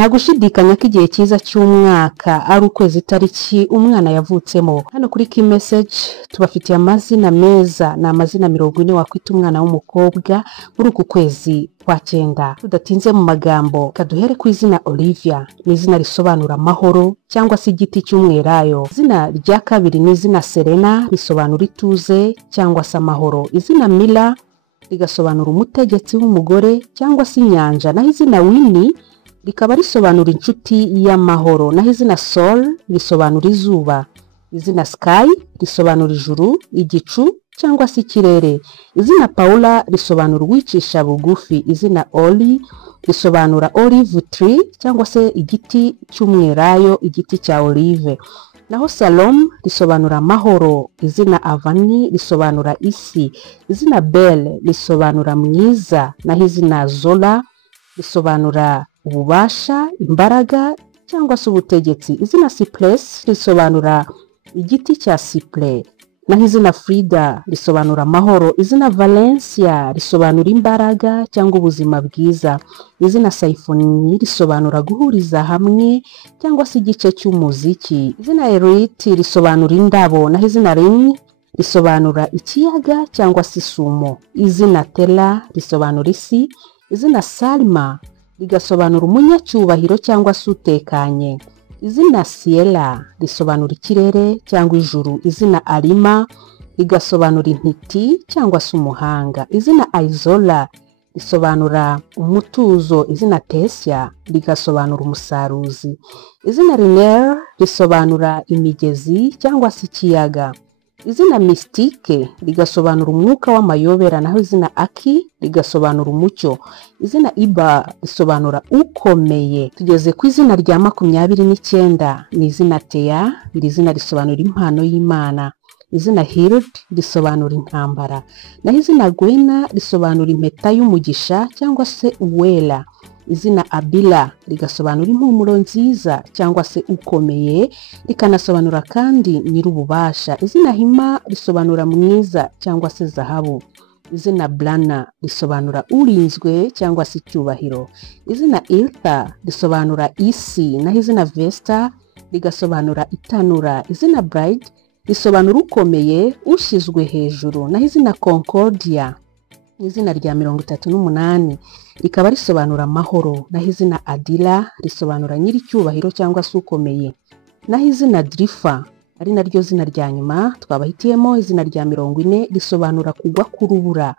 nta gushidikanya ko igihe cyiza cy'umwaka ari ukwezi tariki umwana yavutsemo. Hano kuri Key Message tubafitiye amazina meza, ni amazina 40 wakwita umwana w'umukobwa muri uku kwezi kwa 9. Tudatinze mu magambo, kaduhere ku izina Olivia, ni izina risobanura amahoro cyangwa se igiti cy'umwelayo. Izina rya kabiri ni izina Serena, risobanura ituze cyangwa se amahoro. Izina Mila rigasobanura umutegetsi w'umugore cyangwa se inyanja, naho izina Winnie rikaba risobanura inshuti y'amahoro, naho izina Sol risobanura izuba. Izina Sky risobanura ijuru, igicu cyangwa se ikirere. Izina Paula risobanura uwicisha bugufi. Izina Oli risobanura olive tree cyangwa se igiti cy'umwelayo, igiti cya olive. Naho Salom risobanura amahoro. Izina Avani risobanura isi. Izina Belle risobanura mwiza, naho izina Zola risobanura ububasha, imbaraga cyangwa se ubutegetsi. Izina Cypress risobanura igiti cya cypress, naho izina Frida risobanura amahoro. Izina Valencia risobanura imbaraga cyangwa ubuzima bwiza. Izina Symphony risobanura guhuriza hamwe cyangwa se igice cy'umuziki. Izina Elite risobanura indabo, naho izina Ring risobanura ikiyaga cyangwa se isumo. Izina Tela risobanura isi. Izina Salma rigasobanura umunyacyubahiro cyangwa se utekanye. Izina Ciela risobanura ikirere cyangwa ijuru. Izina Alima rigasobanura intiti cyangwa se umuhanga. Izina Aizola risobanura umutuzo. Izina Tessia rigasobanura umusaruzi. Izina Riner risobanura imigezi cyangwa se ikiyaga. Izina Mystique rigasobanura umwuka w'amayobera, naho izina Aki rigasobanura umucyo. Izina Iba risobanura ukomeye. Tugeze ku izina rya 29, ni izina Thea, iri zina risobanura impano y'Imana. Izina Hild risobanura intambara, naho izina Gwena risobanura impeta y'umugisha cyangwa se uwera. Izina Abila rigasobanura impumuro nziza cyangwa se ukomeye, rikanasobanura kandi nyir'ububasha. Izina Hima risobanura mwiza cyangwa se zahabu. Izina Blana risobanura urinzwe cyangwa se icyubahiro. Izina Ilta risobanura isi, naho izina Vesta rigasobanura itanura. Izina Bride risobanura ukomeye, ushyizwe hejuru, naho izina Concordia izina rya 38 rikaba risobanura amahoro, naho izina Adila risobanura nyir'icyubahiro cyangwa se ukomeye. Naho izina Drifa ari naryo zina rya nyuma twabahitiyemo, izina rya 40 risobanura kugwa k'urubura.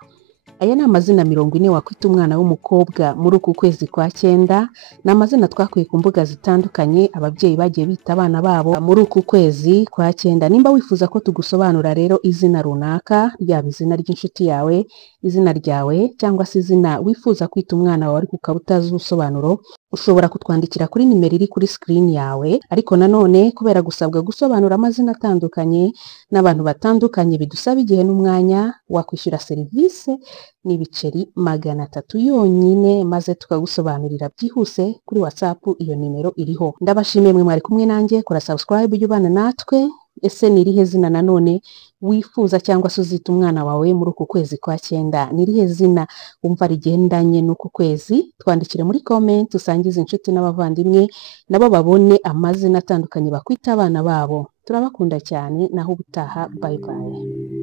Aya ni amazina 40 wakwita umwana w'umukobwa muri uku kwezi kwa 9. Ni amazina twakuye ku mbuga zitandukanye ababyeyi bagiye bita abana babo muri uku kwezi kwa 9. Nimba wifuza ko tugusobanura rero izina runaka, ryaba izina ry'inshuti yawe, izina ryawe cyangwa se izina wifuza kwita umwana wawe ariko ukaba utazi ubusobanuro, ushobora kutwandikira kuri nimero iri kuri screen yawe. Ariko nanone kubera gusabwa gusobanura amazina atandukanye n'abantu batandukanye bidusaba igihe n'umwanya, wakwishyura serivisi n'ibiceri 300 yonyine, maze tukagusobanurira byihuse kuri WhatsApp. Iyo nimero iriho. Ndabashimiye mwe mwari kumwe nanjye, kora subscribe ujye ubana natwe. Ese ni irihe zina nanone wifuza cyangwa se uzita umwana wawe muri uku kwezi kwa 9? Ni irihe zina wumva rigendanye n'uku kwezi? Twandikire muri comment, usangize inshuti n'abavandimwe nabo babone amazina atandukanye bakwita abana babo. Turabakunda cyane, naho ubutaha. Bye bye.